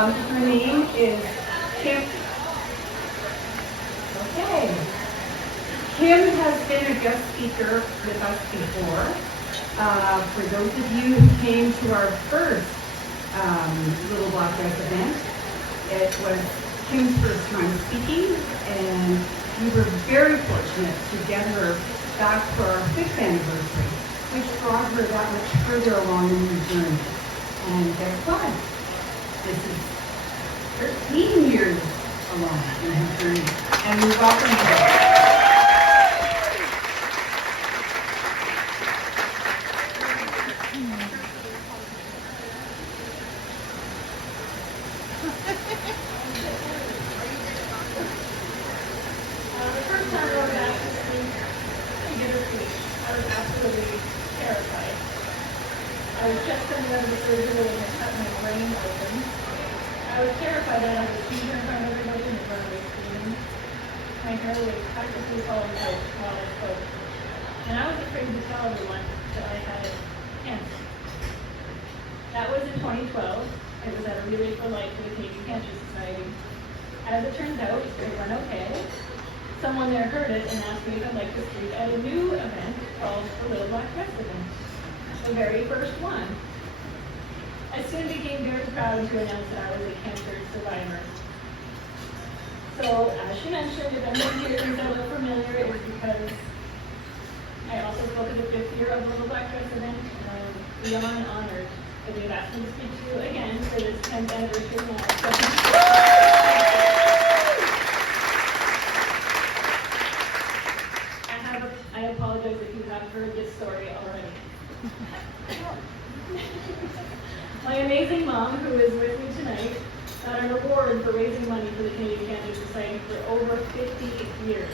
Her name is Kim. Okay. Kim has been a guest speaker with us before. For those of you who came to our first Little Black Dress event, it was Kim's first time speaking, and we were very fortunate to get her back for our 5th anniversary, which brought her that much further along in her journey. And guess what? This is 13 years along in her journey, and we welcome her. The first time I wrote back to speak, I did a speech. I was absolutely terrified. I was just coming out of the surgery and had cut my brain open. I was terrified that I had a seizure in front of everybody in front of the screen. My hair was practically falling out while I spoke. And I was afraid to tell everyone that I had cancer. That was in 2012. It was at a Relay for Life for the Canadian Cancer Society. As it turns out, it went okay. Someone there heard it and asked me if I'd like to speak at a new event called the Little Black Dress event, the very first one. I soon became very proud to announce that I was a cancer survivor. So, as she mentioned, if anyone here thinks I look familiar, it was because I also spoke at the 5th year of the Little Black Dress event, and I'm beyond honored that they've asked me to speak to you again for this 10th anniversary milestone. I apologize if you have heard this story already. My amazing mom, who is with me tonight, got an award for raising money for the Canadian Cancer Society for over 50 years.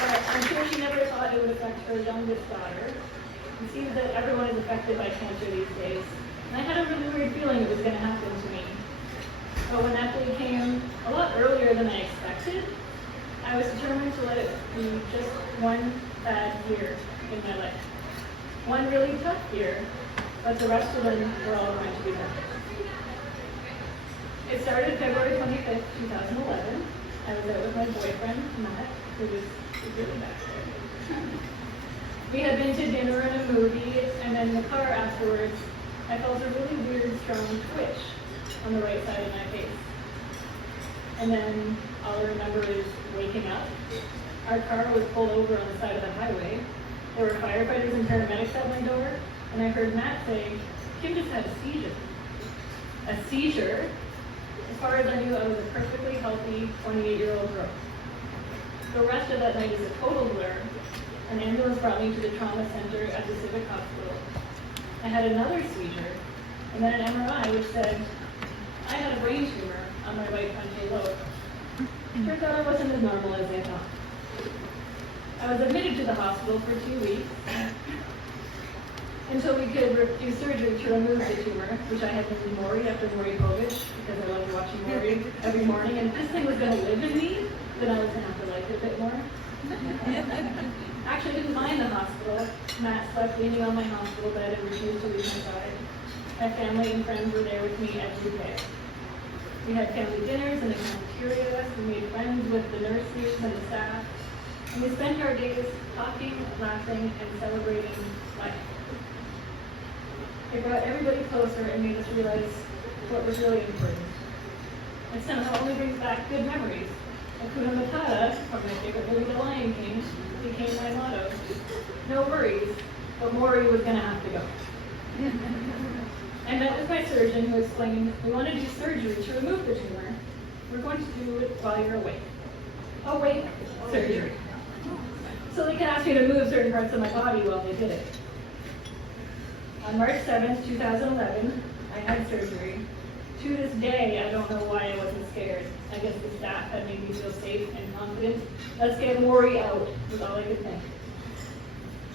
But I'm sure she never thought it would affect her youngest daughter. It seems that everyone is affected by cancer these days. And I had a really weird feeling it was going to happen to me. But when that day came a lot earlier than I expected, I was determined to let it be just one bad year in my life. One really tough year, but the rest of them were all going to be perfect. It started February 25th, 2011. I was out with my boyfriend, Matt, who was really back there. We had been to dinner and a movie, and then in the car afterwards, I felt a really weird, strong twitch on the right side of my face. And then all I remember is waking up. Our car was pulled over on the side of the highway. There were firefighters and paramedics at my door, and I heard Matt say, "Kim just had a seizure." A seizure? As far as I knew, I was a perfectly healthy 28-year-old girl. The rest of that night is a total blur. An ambulance brought me to the trauma center at the Civic Hospital. I had another seizure, and then an MRI which said I had a brain tumor on my right frontal lobe. Turns out I wasn't as normal as I thought. I was admitted to the hospital for 2 weeks until we could do surgery to remove the tumor, which I had named Maury after Maury Povich because I loved watching Maury every morning. And if this thing was going to live in me, then I was going to have to like it a bit more. Actually, I didn't mind the hospital. Matt slept leaning on my hospital bed and refused to leave my side. My family and friends were there with me every day. We had family dinners in the cafeteria. We made friends with the nurses and the staff. And we spent our days talking, laughing, and celebrating life. It brought everybody closer and made us realize what was really important. It somehow only brings back good memories. Hakuna Matata, from my favorite movie, The Lion King, became my motto. No worries, but Maury was going to have to go. I met with my surgeon who explained, we want to do surgery to remove the tumor. We're going to do it while you're awake. Awake surgery. So they could ask me to move certain parts of my body while they did it. On March 7th, 2011, I had surgery. To this day, I don't know why I wasn't scared. I guess the staff had made me feel safe and confident. Let's get Maury out, was all I could think.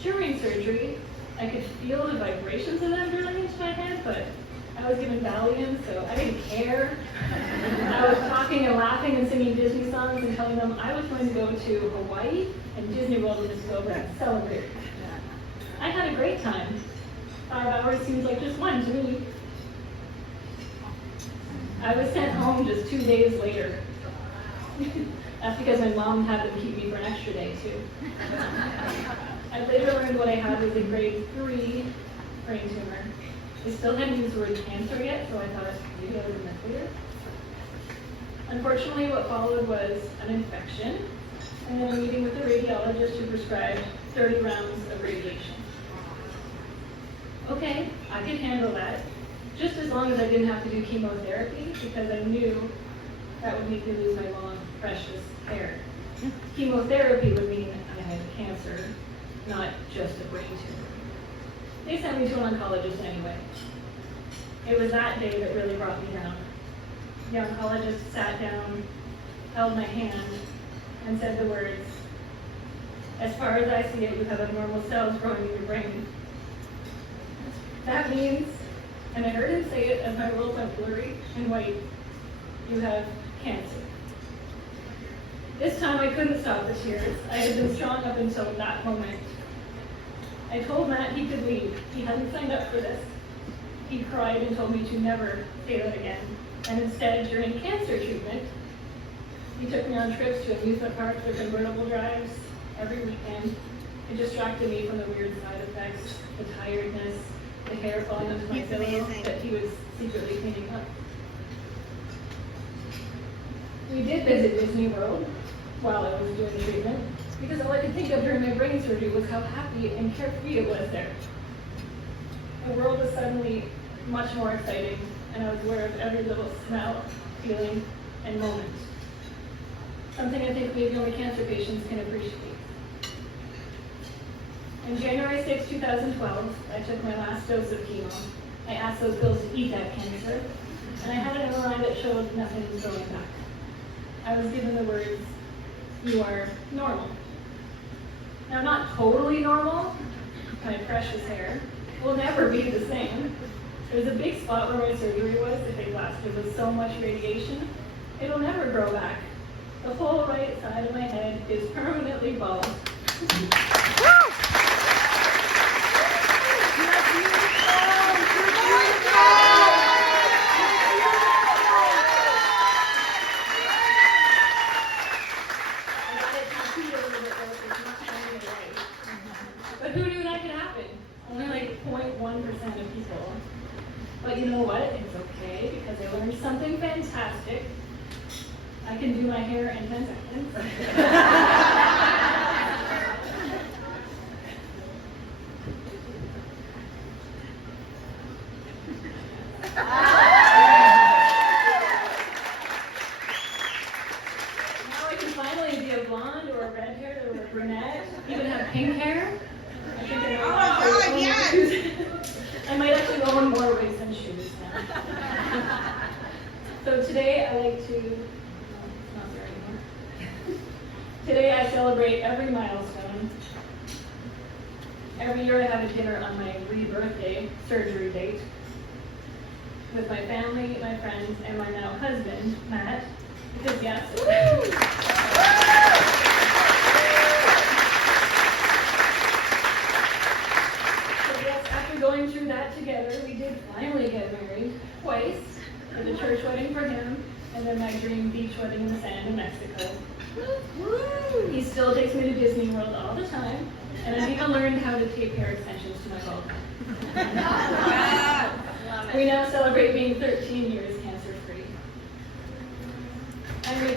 During surgery, I could feel the vibrations of them drilling into my head, but I was given Valium, so I didn't care. I was talking and laughing and singing Disney songs and telling them I was going to go to Hawaii and Disney World with Discover and celebrate. I had a great time. 5 hours seems like just one to me. I was sent home just 2 days later. That's because my mom had them keep me for an extra day too. I later learned what I had was a grade 3 brain tumor. They still hadn't used the word cancer yet, so I thought maybe I was in the clear. Unfortunately, what followed was an infection, and then a meeting with the radiologist who prescribed 30 rounds of radiation. Okay, I could handle that, just as long as I didn't have to do chemotherapy, because I knew that would make me lose my long, precious hair. Chemotherapy would mean I had cancer, not just a brain tumor. They sent me to an oncologist anyway. It was that day that really brought me down. The oncologist sat down, held my hand, and said the words, "As far as I see it, you have abnormal cells growing in your brain." That means, and I heard him say it as my world went blurry and white, "You have cancer." This time I couldn't stop the tears. I had been strong up until that moment. I told Matt he could leave. He hadn't signed up for this. He cried and told me to never say that again. And instead, during cancer treatment, he took me on trips to amusement parks or convertible drives every weekend. It distracted me from the weird side effects, the tiredness, the hair falling onto my pillow that he was secretly cleaning up. We did visit Disney World while I was doing the treatment, because all I could think of during my brain surgery was how happy and carefree it was there. The world was suddenly much more exciting, and I was aware of every little smell, feeling, and moment. Something I think maybe only cancer patients can appreciate. On January 6, 2012, I took my last dose of chemo. I asked those pills to eat that cancer, and I had an MRI that showed nothing was going back. I was given the words, "You are normal." Now, not totally normal, my precious hair will never be the same. There's a big spot where my surgery was that they blasted with so much radiation, it'll never grow back. The whole right side of my head is permanently bald. But who knew that could happen? Only like 0.1% of people. But you know what? It's okay, because I learned something fantastic. I can do my hair in 10 seconds. Now I can finally be a blonde or a red hair or a brunette, even have pink hair. I think I might actually own more wigs than shoes now. So today I like to, it's not there anymore. Today I celebrate every milestone. Every year I have a dinner on my re-birthday surgery date with my family, my friends, and my now husband, Matt, because yes. Going through that together, we did finally get married twice. With a church wedding for him, and then my dream beach wedding in the sand in Mexico. He still takes me to Disney World all the time, and I've even learned how to tape hair extensions to my bald head. We now celebrate being 13 years cancer-free. I'm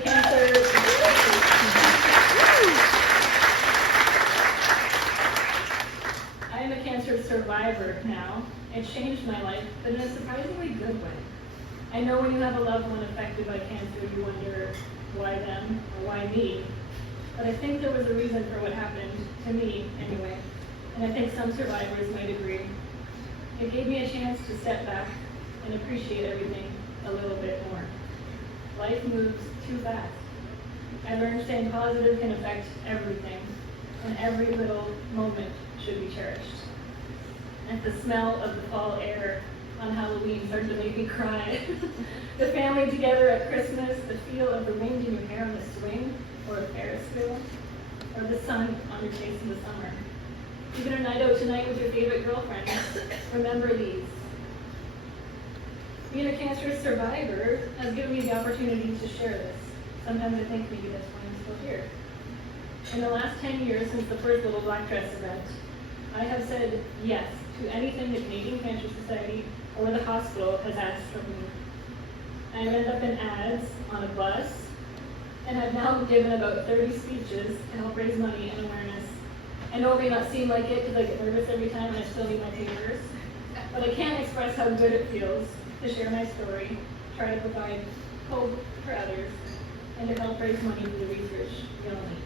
a cancer survivor now. It changed my life, but in a surprisingly good way. I know when you have a loved one affected by cancer, you wonder why them or why me. But I think there was a reason for what happened to me anyway. And I think some survivors might agree. It gave me a chance to step back and appreciate everything a little bit more. Life moves too fast. I learned staying positive can affect everything, and every little moment should be cherished. And the smell of the fall air on Halloween started to make me cry. The family together at Christmas, the feel of the wind in your hair on the swing or a Ferris wheel, or the sun on your face in the summer. even a night out tonight with your favorite girlfriend, remember these. Being a cancer survivor has given me the opportunity to share this. Sometimes I think maybe that's why I'm still here. In the last 10 years since the first Little Black Dress event, I have said yes to anything the Canadian Cancer Society or the hospital has asked from me. I have ended up in ads, on a bus, and have now given about 30 speeches to help raise money and awareness. I know it may not seem like it because I get nervous every time and I still need my papers, but I can't express how good it feels to share my story, try to provide hope for others, and to help raise money for the research we all need.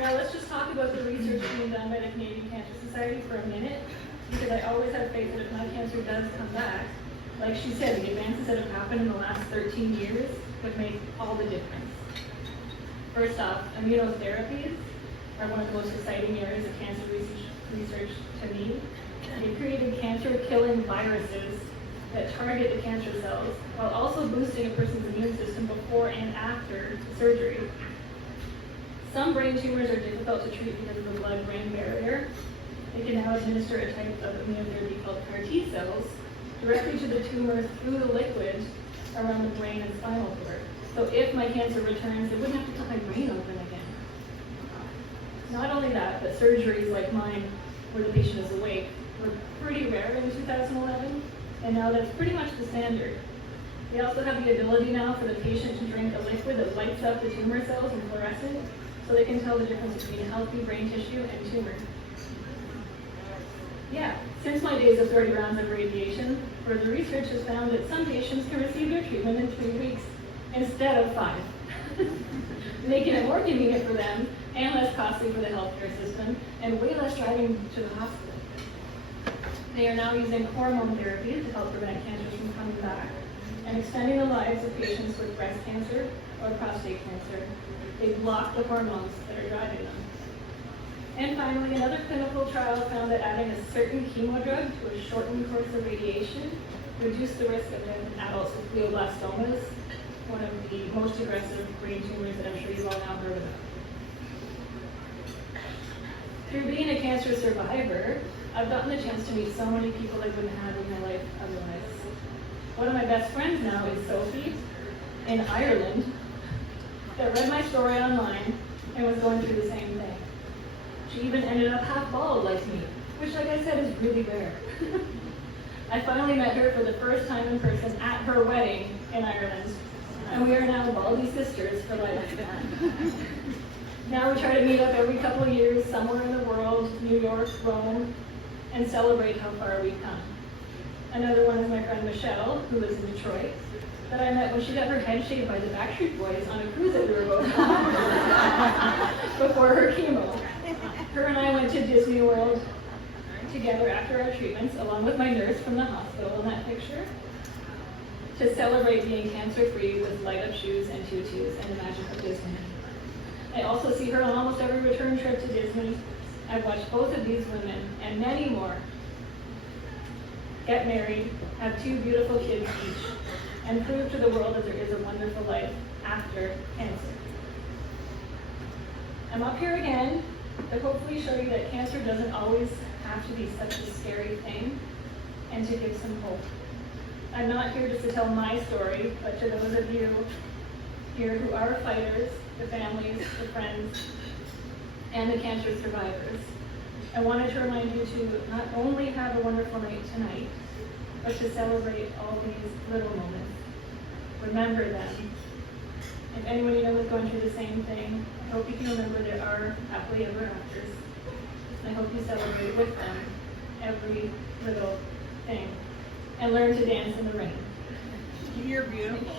Now let's just talk about the research being done by the Canadian Cancer Society for a minute, because I always have faith that if my cancer does come back, like she said, the advances that have happened in the last 13 years would make all the difference. First off, immunotherapies are one of the most exciting areas of cancer research to me. They've created cancer-killing viruses that target the cancer cells while also boosting a person's immune system before and after surgery. Some brain tumors are difficult to treat because of the blood-brain barrier. They can now administer a type of immunotherapy called CAR T cells directly to the tumor through the liquid around the brain and spinal cord. So if my cancer returns, they wouldn't have to cut my brain open again. Not only that, but surgeries like mine, where the patient is awake, were pretty rare in 2011, and now that's pretty much the standard. We also have the ability now for the patient to drink a liquid that lights up the tumor cells in fluorescent, so they can tell the difference between healthy brain tissue and tumor. Yeah, since my days of 30 rounds of radiation, where the research has found that some patients can receive their treatment in 3 weeks instead of 5, making it more convenient for them and less costly for the healthcare system and way less driving to the hospital. They are now using hormone therapy to help prevent cancers from coming back and extending the lives of patients with breast cancer or prostate cancer. They block the hormones that are driving them. And finally, another clinical trial found that adding a certain chemo drug to a shortened course of radiation reduced the risk of in adults with glioblastomas, one of the most aggressive brain tumors that I'm sure you've all now heard about. Through being a cancer survivor, I've gotten the chance to meet so many people I wouldn't have in my life otherwise. One of my best friends now is Sophie in Ireland that read my story online and was going through the same thing. She even ended up half bald like me, which like I said is really rare. I finally met her for the first time in person at her wedding in Ireland, and we are now baldy sisters for life. Now we try to meet up every couple of years somewhere in the world, New York, Rome, and celebrate how far we've come. Another one is my friend Michelle, who lives in Detroit, that I met when she got her head shaved by the Backstreet Boys on a cruise that we were both on before her chemo. Her and I went to Disney World together after our treatments, along with my nurse from the hospital in that picture, to celebrate being cancer-free with light-up shoes and tutus and the magic of Disney. I also see her on almost every return trip to Disney. I've watched both of these women, and many more, get married, have 2 beautiful kids each, and prove to the world that there is a wonderful life after cancer. I'm up here again to hopefully show you that cancer doesn't always have to be such a scary thing, and to give some hope. I'm not here just to tell my story, but to those of you here who are fighters, the families, the friends, and the cancer survivors. I wanted to remind you to not only have a wonderful night tonight, but to celebrate all these little moments. Remember them. If anyone you know is going through the same thing, I hope you can remember there are happily ever afters. And I hope you celebrate with them every little thing and learn to dance in the rain. You're beautiful.